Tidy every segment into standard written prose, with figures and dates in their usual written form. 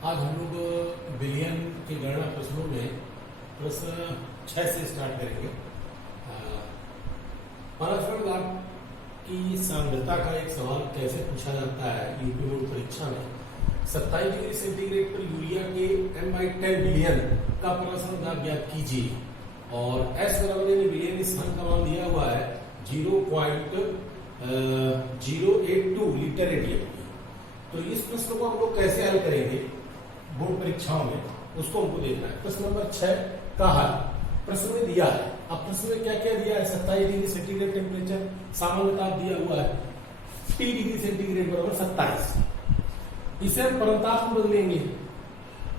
आज हम लोग बिलियन की गणना प्रश्नों में प्रश्न 6 से स्टार्ट करेंगे। पारस्परिक लाभ की सांद्रता का एक सवाल कैसे पूछा जाता है यूपी बोर्ड परीक्षा में। 27 डिग्री सेंटीग्रेड पर यूरिया के m/10 बिलियन का पारस्परिक लाभ ज्ञात कीजिए और S बराबर यानी बिलियन स्थान का मान दिया हुआ है 0.082 लीटर एटीएम। तो इस प्रश्न को हम लोग कैसे हल करेंगे बोर्ड परीक्षाओं में, उसको हमको देखना है। प्रश्न नंबर 6 का हल प्रश्न में दिया है। अब प्रश्न में क्या क्या दिया है? 27 डिग्री सेंटीग्रेड टेम्परेचर, सामान्य ताप दिया हुआ है T डिग्री सेंटीग्रेड बराबर 27। इसे हम परम ताप में बदलेंगे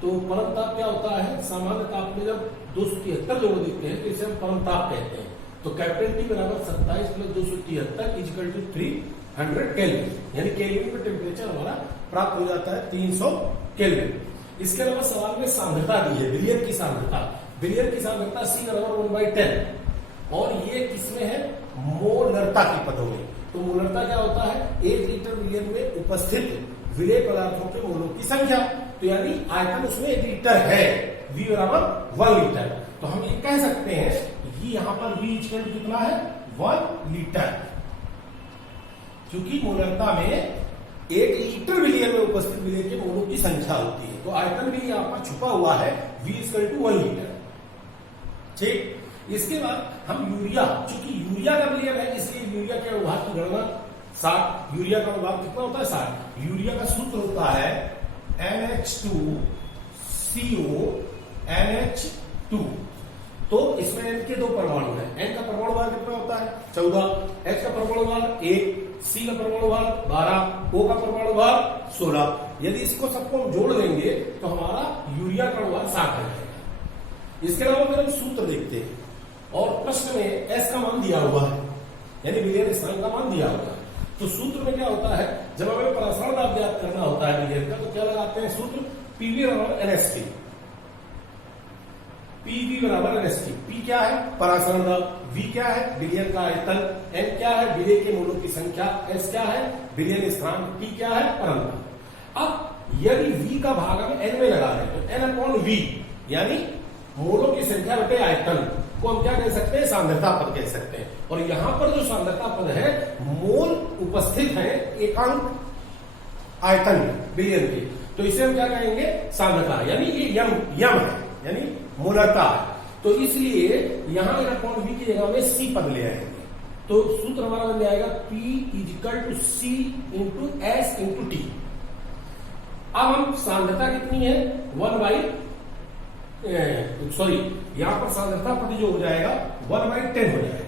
तो परम ताप क्या होता है? सामान्य ताप में जब 273 जोड़ देते हैं तो इसे हम परम ताप कहते हैं। तो कैपिटल T बराबर 27 प्लस 273 इक्वल टू 300 केल्विन, यानी केल्विन में टेम्परेचर हमारा प्राप्त हो जाता है 300 केल्विन। इसके अलावा सवाल में सांद्रता दी है, बिलियन की सांद्रता। बिलियन की सांद्रता C बराबर 1/10 और ये किसमें है? मोलरता की पदों में। तो मोलरता क्या होता है? 1 लीटर बिलियन में उपस्थित विलेय पदार्थों के मोलों की संख्या। तो यानी आयतन उसमें 1 लीटर है, V बराबर 1 लीटर। तो हम ये कह सकते हैं कि यहाँ पर V इक्वल टू कितना है? 1 लीटर। क्योंकि मोलरता में 1 लीटर विलियन में उपस्थित विलेय के मोलों की संख्या होती है, तो आयतन भी यहाँ पर छुपा हुआ है, V इक्वल टू 1 लीटर। ठीक, इसके बाद हम यूरिया, चूंकि यूरिया का विलियन है इसलिए यूरिया के अनुभाग की गणना 60। यूरिया का अनुभाग कितना होता है? 60। यूरिया का सूत्र होता है NH2CO NH2। तो इसमें N के 2 परमाणु हैं। N का परमाणु भार कितना होता है? 14। H का परमाणु भार 1, C का परमाणु भार 12, O का परमाणु भार 16। यदि इसको सबको हम जोड़ देंगे तो हमारा यूरिया का अनुभाग 60 हो जाएगा। इसके अलावा अगर हम सूत्र देखते हैं और प्रश्न में S का मान दिया हुआ है, यानी विलियन स्थान का मान दिया हुआ है, तो सूत्र में क्या होता है? जब हमें परासरण दाब ज्ञात करना होता है विलियन का, तो क्या लगाते हैं सूत्र? PV बराबर NST। PV बराबर NST। P क्या है? परासरण दाब। V क्या है? विलियन का आयतन। N क्या है? विलेय के मोलों की संख्या। S क्या है? विलियन स्थान। T क्या है? परम दाब। अब यदि V का भाग हम N में लगा रहे हैं तो N/V यानी मोलों की संख्या बटे आयतन को हम क्या कह सकते हैं? सांद्रता पद कह सकते हैं। और यहां पर जो सांद्रता पद है, मोल उपस्थित है एकांक आयतन बिलियन के, तो इसे हम क्या कहेंगे? सांद्रता, यानी ये यम है, यानी मोलरता है। तो इसलिए यहां V की जगह में C पद ले आएंगे, तो सूत्र हमारा बन जाएगा P equal to C into S into T। अब हम सांद्रता कितनी है? 1/, यहां पर सांद्रता पद जो हो जाएगा 1/10 हो जाएगा।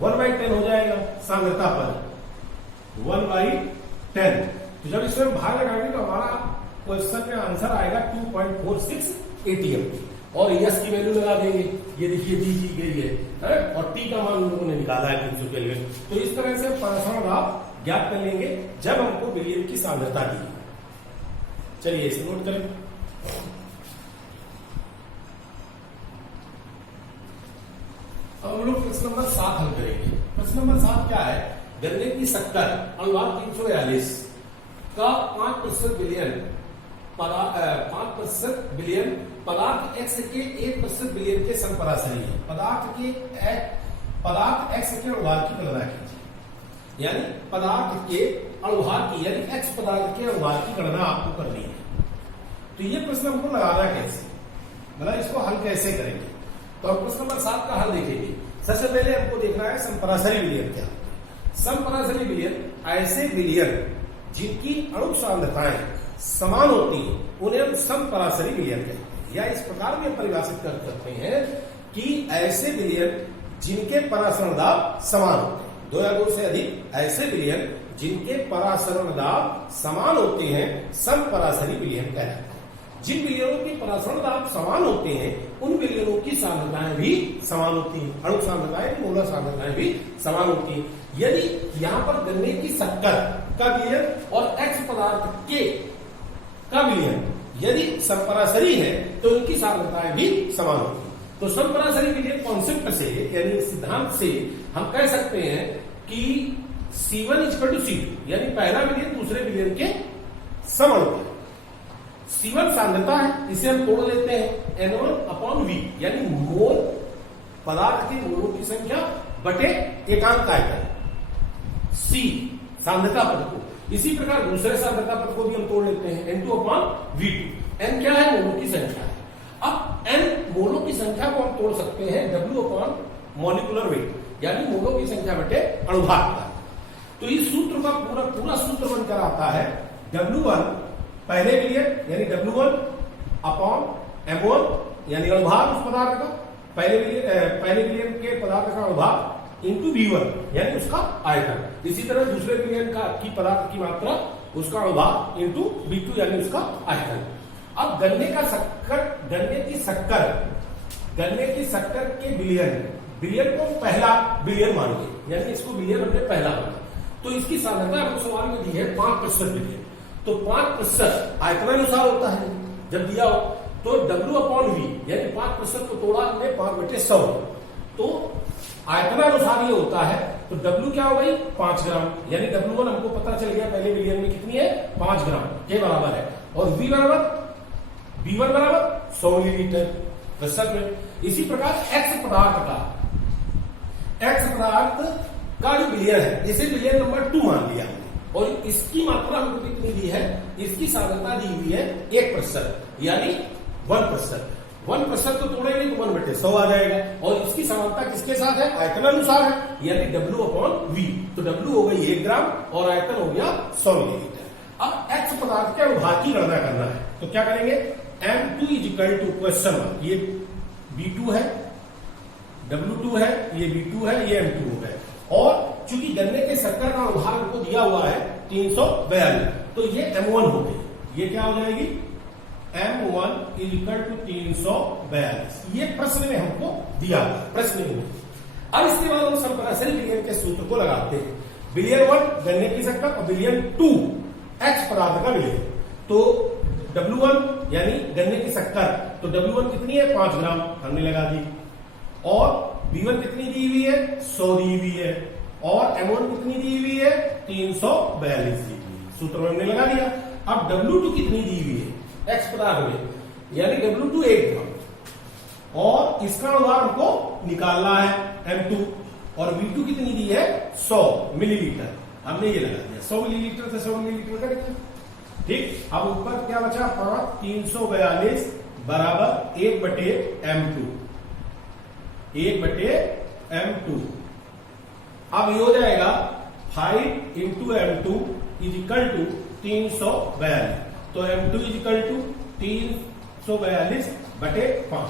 1/10 हो जाएगा सांद्रता पद 1/10। तो जब इसमें भाग लगाएंगे तो हमारा क्वेश्चन में आंसर आएगा 2.46 ATM और यस की वैल्यू लगा देंगे। ये देखिए दी की गई है और टी का मान उन लोगों ने निकाला है 300 केल्विन। तो इस तरह से परासरण दाब ज्ञात कर लेंगे जब हमको विलियन की सांद्रता दी। चलिए इसे नोट करें। अब हम लोग प्रश्न नंबर 7 हल करेंगे। प्रश्न नंबर 7 क्या है? गन्ने की शक्कर अनुभाग 342 का 5% बिलियन पदार्थ X के 1% बिलियन के समपरासरी है। पदार्थ X के अनुभाग की गणना कीजिए, यानी पदार्थ के अनुभाग की, यानी X पदार्थ के अनुभाग की गणना आपको करनी है। तो ये प्रश्न हमको लगाना कैसे, मतलब इसको हल कैसे करेंगे? तो हम प्रश्न नंबर 7 का हल देखेंगे। सबसे पहले हमको देखना है समपरासरी विलियन क्या होता है। समपरासरी विलियन ऐसे विलियन जिनकी अणु सांद्रताएं समान होती हैं उन्हें हम समपरासरी विलियन कहते हैं, या इस प्रकार भी परिभाषित कर सकते हैं कि ऐसे विलियन जिनके परासरण दाब समान होते हैं। 2 या 2 से अधिक ऐसे विलियन जिनके परासरण दाब समान होते हैं समपरासरी विलियन कहलाते हैं। जिन विलियनों के परासरण दाब समान होते हैं उन विलियनों की सांद्रताएं भी समान होती हैं, अणु सांद्रताएं, मोलर सांद्रताएं भी समान होती हैं। यदि यहां पर गन्ने की शक्कर का विलियन और X पदार्थ के का विलियन यदि समपरासरी है तो उनकी सांद्रताएं भी समान होती हैं। तो समपरासरी विलियन कॉन्सेप्ट से, यानी सिद्धांत से हम कह सकते हैं कि C1 इक्वल टू C2, यानी पहला विलियन दूसरे विलियन के समअणु है। C1 सांद्रता है, इसे हम तोड़ लेते हैं N1/V, यानी मोल पदार्थ के मोलों की संख्या बटे एकांक आयतन। C सांद्रता पद को, इसी प्रकार दूसरे सांद्रता पद को भी हम तोड़ लेते हैं N2/V2। N क्या है? मोलों की संख्या है। अब N मोलों की संख्या को हम तोड़ सकते हैं W/मॉलिक्यूलर वेट, यानी मोलों की संख्या बटे अणुभार का। तो इस सूत्र का पूरा सूत्र बनकर आता है W1 पहले विलयन यानी W1/M1, यानी अणुभार उस पदार्थ का, पहले विलयन के पदार्थ का अणुभार इंटू V1, यानी उसका आयतन। इसी तरह दूसरे विलयन का की पदार्थ की मात्रा, उसका अणुभार इंटू V2, यानी उसका आयतन। अब गन्ने की शक्कर के विलयन को पहला विलयन मानिए, यानी इसको विलयन हमने पहला माना। तो इसकी सांद्रता हमको सवाल में दी है 5% विलयन, तो 5% आयतनानुसार होता है जब दिया हो, तो W/V यानी 5% को तोड़ा हमने 5/100, तो आयतनानुसार ये होता है। तो W क्या हो गई? 5 ग्राम, यानी W1 हमको पता चल गया पहले विलयन में कितनी है, 5 ग्राम के बराबर है। और V1 बराबर 100 मिलीलीटर प्रतिशत में। इसी प्रकार X पदार्थ का जो विलयन है, इसे विलयन नंबर 2 मान लिया हमने, और इसकी मात्रा हमको कितनी दी है? इसकी सांद्रता दी हुई है 1%, यानी 1%। 1% तो तोड़ेंगे तो 1/100 आ जाएगा, और इसकी समानता किसके साथ है? आयतनानुसार है, यानी W/V। तो W हो गई 1 ग्राम और आयतन हो गया 100 मिलीलीटर। अब X पदार्थ के अणुभार की गणना करना है, तो क्या करेंगे? M2 = क्वेश्चन मार्क, ये B2 है, W2 है, ये B2 है, ये M2 हो गए। और चूंकि गन्ने के शक्कर का अणुभार हमको दिया हुआ है 342, तो ये M1 हो गई। ये क्या हो जाएगी? M1 = 342। ये प्रश्न में हमको दिया हुआ, प्रश्न में। अब इसके बाद हम संपरासरी विलयन के सूत्र को लगाते हैं। विलयन 1 गन्ने की शक्कर और विलयन 2 X पदार्थ का विलयन। तो W1 यानी गन्ने की शक्कर, तो W1 कितनी है? 5 ग्राम हमने लगा दी, और V1 कितनी दी हुई है? 100 दी हुई है, और M1 कितनी दी हुई है? 342 दी हुई है। सूत्र में हमने लगा दिया। अब W2 कितनी दी हुई है X पदार्थ में, यानी W2 1 ग्राम, और इसका अणुभार हमको निकालना है M2, और V2 कितनी दी है? 100 मिलीलीटर। हमने ये लगा दिया 100 मिलीलीटर से 100 मिलीलीटर कर दिया। ठीक, अब ऊपर क्या बचा? 342 बराबर 1/M2, 1/M2। अब ये हो जाएगा 5 × M2 = 342। तो M2 = 342/5,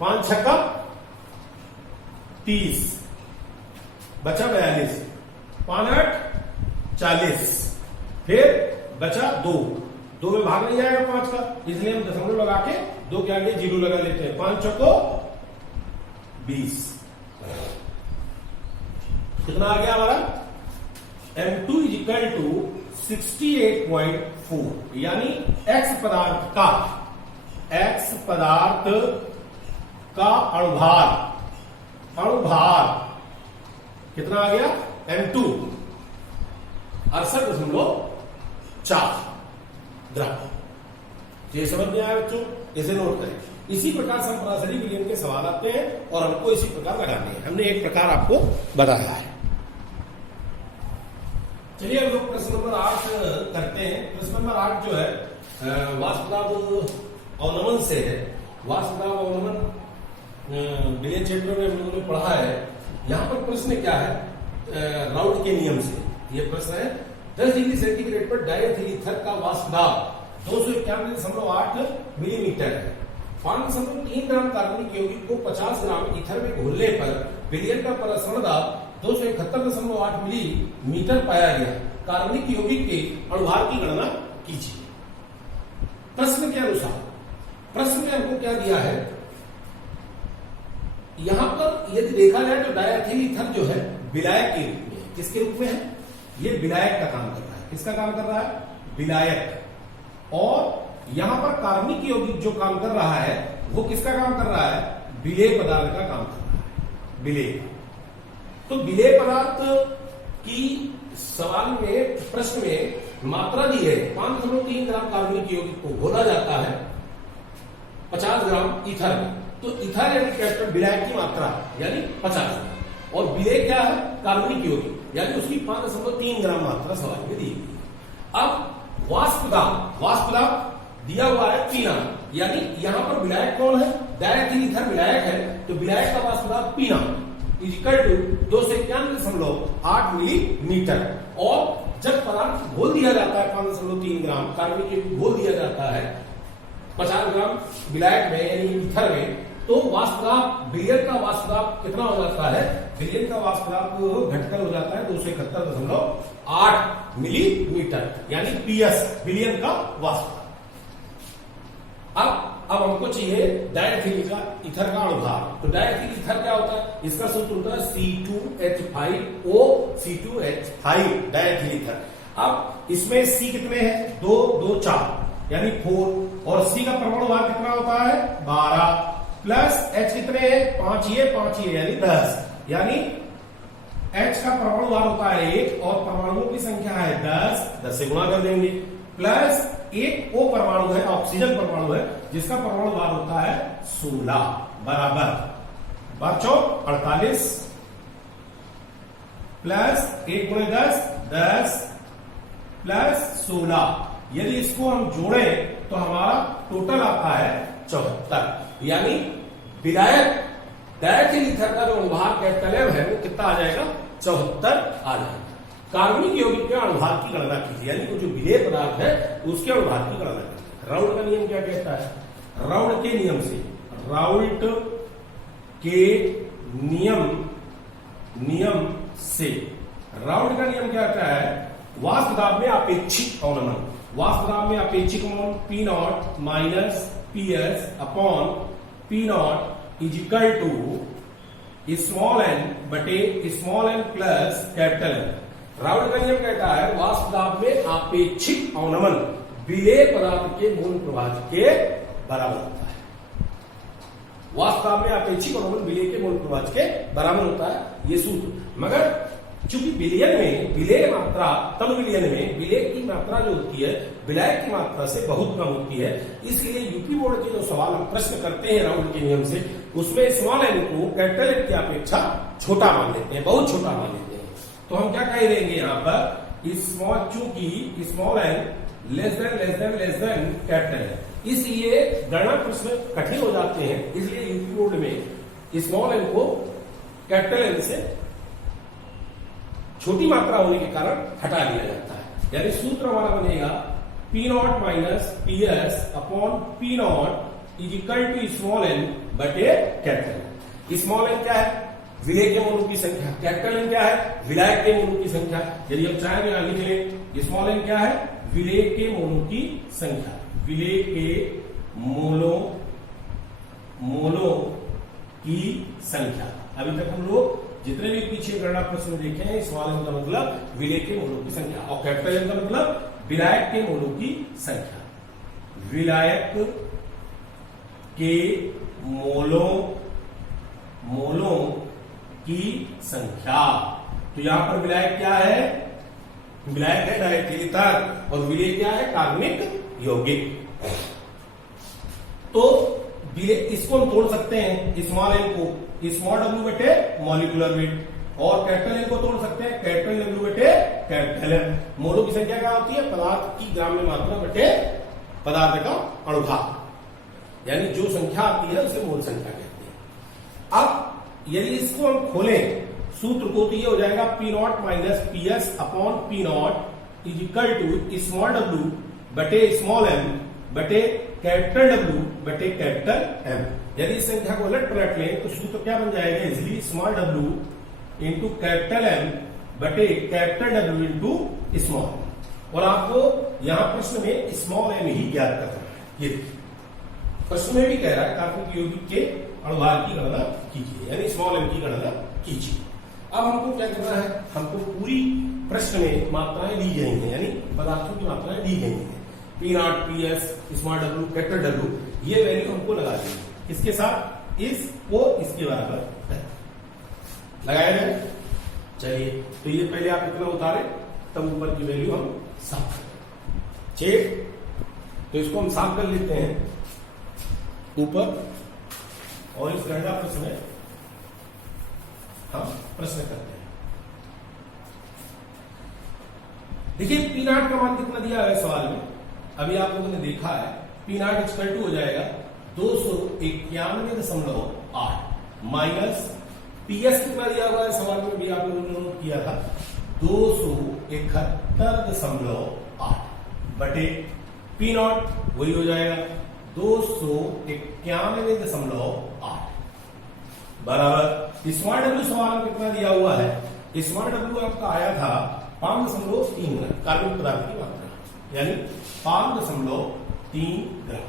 5 छक्का 30, बचा 42, 5 8 40, फिर बचा 2 में भाग नहीं जाएगा 5 का, इसलिए हम दशमलव लगा के 2 के आगे 0 लगा लेते हैं। 5 चौको 20, कितना आ गया हमारा? M2 = 68.4, यानी X पदार्थ का अणुभार कितना आ गया? M2 68.4 ग्राम। ये समझ में आया बच्चों? इसे नोट करें। इसी प्रकार संपरासरी विलयन के सवाल आते हैं और हमको इसी प्रकार लगाने हैं। हमने एक प्रकार आपको बताया है। चलिए हम लोग प्रश्न नंबर 8 करते हैं। प्रश्न नंबर 8 जो है वाष्पदाब अवनमन से है। वाष्पदाब अवनमन विलयन क्षेत्र में हम लोगों ने पढ़ा है। यहाँ पर प्रश्न क्या है? राउट के नियम से ये प्रश्न है। 10 डिग्री सेंटीग्रेड पर डायथिल ईथर का वाष्पदाब 291.8 मिलीमीटर है। 5.3 ग्राम कार्बनिक यौगिक को 50 ग्राम ईथर में घोलने पर विलयन का प्रसरण दाब 271.8 मिलीमीटर पाया गया। कार्बनिक यौगिक के अणुभार की गणना कीजिए। प्रश्न के अनुसार, प्रश्न में हमको क्या दिया है? यहां पर यदि देखा जाए तो डायथिल ईथर जो है विलायक के रूप में, किसके रूप में है? ये विलायक का काम कर रहा है। किसका काम कर रहा है? विलायक। और यहां पर कार्बनिक यौगिक जो काम कर रहा है वो किसका काम कर रहा है? विलेय पदार्थ का काम कर रहा है, विलेय। तो विलेय पदार्थ की सवाल में, प्रश्न में मात्रा दी है 5.3 ग्राम कार्बनिक यौगिक को घोला जाता है 50 ग्राम ईथर में, तो ईथर यानी कैपिटल विलायक की मात्रा यानी 50 ग्राम, और विलेय क्या है कार्बनिक यौगिक यानी उसकी 5.3 ग्राम मात्रा सवाल में दी गई है। अब वाष्प दाब दिया हुआ है पीना, यानी यहां पर विलायक कौन है, डायरेक्ट ईथर विलायक है, तो विलायक का वाष्प दाब पीना इक्वल टू 291.8 मिलीमीटर, और जब पदार्थ घोल दिया जाता है 5.3 ग्राम कार्बनिक यौगिक घोल दिया जाता है 50 ग्राम विलायक में यानी ईथर में, तो वाष्प दाब विलयन का वाष्प दाब कितना हो जाता है, विलयन का वाष्प दाब घटकर हो जाता है 271.8 मिलीमीटर यानी पीएस विलयन का वाष्प दाब। अब हमको चाहिए डायरेक्ट का ईथर का अणुभार, तो डायरेक्ट ईथर क्या होता है, इसका सूत्र होता है C2H5O C2H5 डायरेक्ट ईथर। अब इसमें C कितने हैं, 2 2 4 यानी 4, और C का परमाणु भार कितना होता है 12, प्लस H कितने हैं 5 ये यानी 10, यानी H का परमाणु भार होता है 1 और परमाणुओं की संख्या है 10 से गुणा कर देंगे, प्लस एक O परमाणु है ऑक्सीजन परमाणु है जिसका परमाणु भार होता है 16 बराबर बच्चों 48 प्लस 1 गुणे 10 प्लस 16, यदि इसको हम जोड़े तो हमारा टोटल आता है 74, यानी विलायक डायरेक्ट ईथर का जो अणुभार कैपिटल M है वो कितना आ जाएगा 74 आ जाएगा। कार्बनिक यौगिक के अणुभार की गणना कीजिए, यानी वो जो विलेय पदार्थ है उसके अणुभार की गणना कीजिए। राउल्ट का नियम क्या कहता है, राउल्ट के नियम से राउल्ट का नियम क्या कहता है, वाष्प दाब में अपेक्षिक अवनमन, वाष्प दाब में अपेक्षिक अवनमन P not minus PS upon P not is equal to small n बटे small n plus capital N। Raoult का नियम कहता है वाष्प दाब में आपेक्षिक अवनमन विलेय पदार्थ के मूल प्रवाह के बराबर होता है, वाष्प दाब में आपेक्षिक अवनमन विलेय के मूल प्रवाह के बराबर होता है ये सूत्र। मगर चूंकि विलयन में विलेय मात्रा तब विलयन में विलेय की मात्रा जो होती है विलायक की मात्रा से बहुत कम होती है, इसलिए यूपी बोर्ड के जो सवाल हम प्रश्न करते हैं राउल्ट के नियम से उसमें स्मॉल n को कैपिटल N की अपेक्षा छोटा मान लेते हैं, बहुत छोटा मान लेते हैं। तो हम क्या कह देंगे यहाँ पर स्मॉल, चूंकि small n less than capital है, इसलिए गणना प्रश्न कठिन हो जाते हैं, इसलिए यूपी बोर्ड में स्मॉल n को कैपिटल N से छोटी मात्रा होने के कारण हटा दिया जाता है, यानी सूत्र हमारा बनेगा P not minus PS upon P not is equal to small n बटे कैपिटल। स्मॉल n क्या है, विलेय के मोलों की संख्या, कैपिटल N क्या है, विलायक के मोलों की संख्या। यदि हम चाहें तो यहां लिख लें स्मॉल n क्या है, विलेय के मोलों की संख्या, विलेय के मोलों की संख्या। अभी तक हम लोग जितने भी पीछे गणना प्रश्न देखे हैं स्मॉल n का मतलब विलेय के मोलों की संख्या और कैपिटल N का मतलब विलायक के मोलों की संख्या, विलायक के मोलों की संख्या। तो यहां पर विलायक क्या है, विलायक है डायरेक्ट ईथर और विलेय क्या है कार्बनिक यौगिक। तो इसको हम तोड़ सकते हैं स्मॉल n को स्मॉल w बटे मॉलिक्यूलर वेट, और कैपिटल N को तोड़ सकते हैं कैपिटल W बटे कैपिटल M। मोलों की संख्या क्या होती है, पदार्थ की ग्राम में मात्रा बटे पदार्थ का अणुभार, यानी जो संख्या आती है उसे मोल संख्या कहते हैं। अब यदि इसको हम खोलें सूत्र को तो ये हो जाएगा P not minus PS upon P not is equal to small w बटे स्मॉल m बटे कैपिटल W बटे कैपिटल M। यदि इस संख्या को उलट पलट लें तो सूत्र क्या बन जाएगा, easily small w into capital M बटे कैपिटल W इंटू स्मॉल। और आपको यहां प्रश्न में स्मॉल m ही ज्ञात करना है, ये प्रश्न में भी कह रहा है कार्बनिक यौगिक के अणुभार की गणना कीजिए, यानी स्मॉल m की गणना कीजिए। अब हमको क्या करना है, हमको पूरी प्रश्न में मात्राएं दी गई हैं, यानी पदार्थों की मात्राएं दी गई हैं, P not PS small w capital W, ये वैल्यू हमको लगा दी इसके साथ इसको इसके बराबर लगाया जाए। चलिए तो ये पहले आप इतना उतारे तब ऊपर की वैल्यू हम साफ करें। छेद, तो इसको हम साफ कर लेते हैं ऊपर, और इस गणना प्रश्न में हम प्रश्न करते हैं। देखिए पी नॉट का मान कितना दिया है सवाल में, अभी आप लोगों ने देखा है पी नॉट इक्वल टू हो जाएगा 291.8 माइनस पीएस कितना दिया हुआ है सवाल में, भी आप लोगों ने नोट किया था 271.8 बटे पी नॉट, वही हो जाएगा 291.8 बराबर स्मॉल डब्ल्यू सवाल में कितना दिया हुआ है, स्मॉल डब्ल्यू आपका आया था 5.3 ग्राम कार्बनिक पदार्थ की मात्रा, यानी 5.3 ग्राम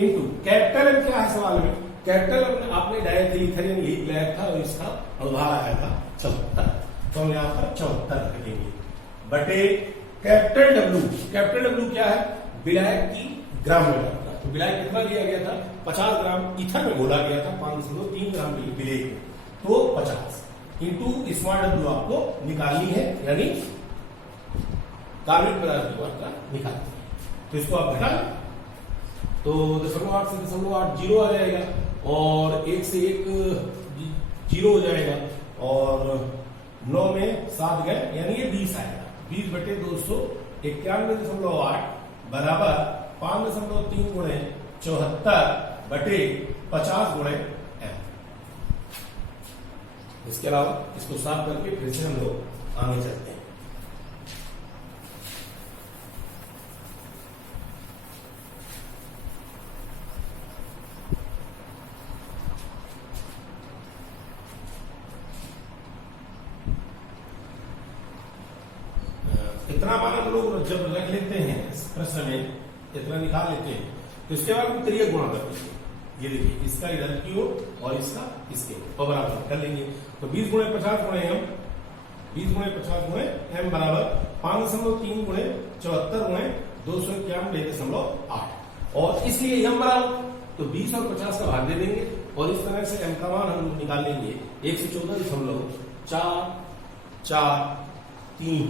इंटू कैपिटल एम क्या है सवाल में, कैपिटल आपने डायथीलिथेरियम लिया था और इसका अनुभाग आया था 74, तो हम यहां पर 74 रखेंगे बटे कैपिटल डब्ल्यू क्या है, विलायक की ग्राम में मात्रा, तो विलायक कितना लिया गया था 50 ग्राम ईथर में घोला गया था 5.3 ग्राम विलेय, तो 50 इंटू स्मॉल डब्ल्यू आपको निकालनी है, यानी कार्बनिक पदार्थ की मात्रा निकालनी है, तो इसको आप घटा, तो 0.8 से 0.8 जीरो आ जाएगा, और 1 से 1 जीरो हो जाएगा, और 9 में 7 गए, यानी ये 20 आएगा, 20 बटे 291.8 बराबर 5.3 गुणे 74 बटे 50 गुणे m। इसके अलावा इसको साफ करके फिर से हम लोग आगे चलते हैं। इतना मान हम लोग जब रख लेते हैं इस प्रश्न में, इतना निकाल लेते हैं, तो इसके बाद हम त्रियक गुणा कर देंगे, ये देखिए इसका इधर की ओर और इसका इसके और बराबर कर लेंगे, तो 20 गुणे 50 गुणे m, 20 गुणे 50 गुणे m बराबर 5.3 गुणे 74 गुणे 291.8, और इसलिए m बराबर तो 20 और 50 का भाग दे देंगे, और इस तरह से m का मान हम निकाल लेंगे 114.443,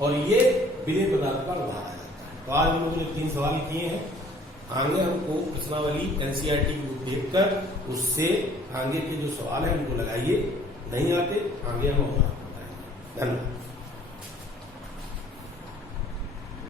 और ये विलेय पदार्थ का अनुभाग आ जाता है। तो आज हम लोगों ने 3 सवाल किए हैं, आगे हमको प्रश्नावली एनसीईआरटी को देखकर उससे आगे के जो सवाल है उनको लगाइए, नहीं आते आगे हम और बताएंगे। धन्यवाद।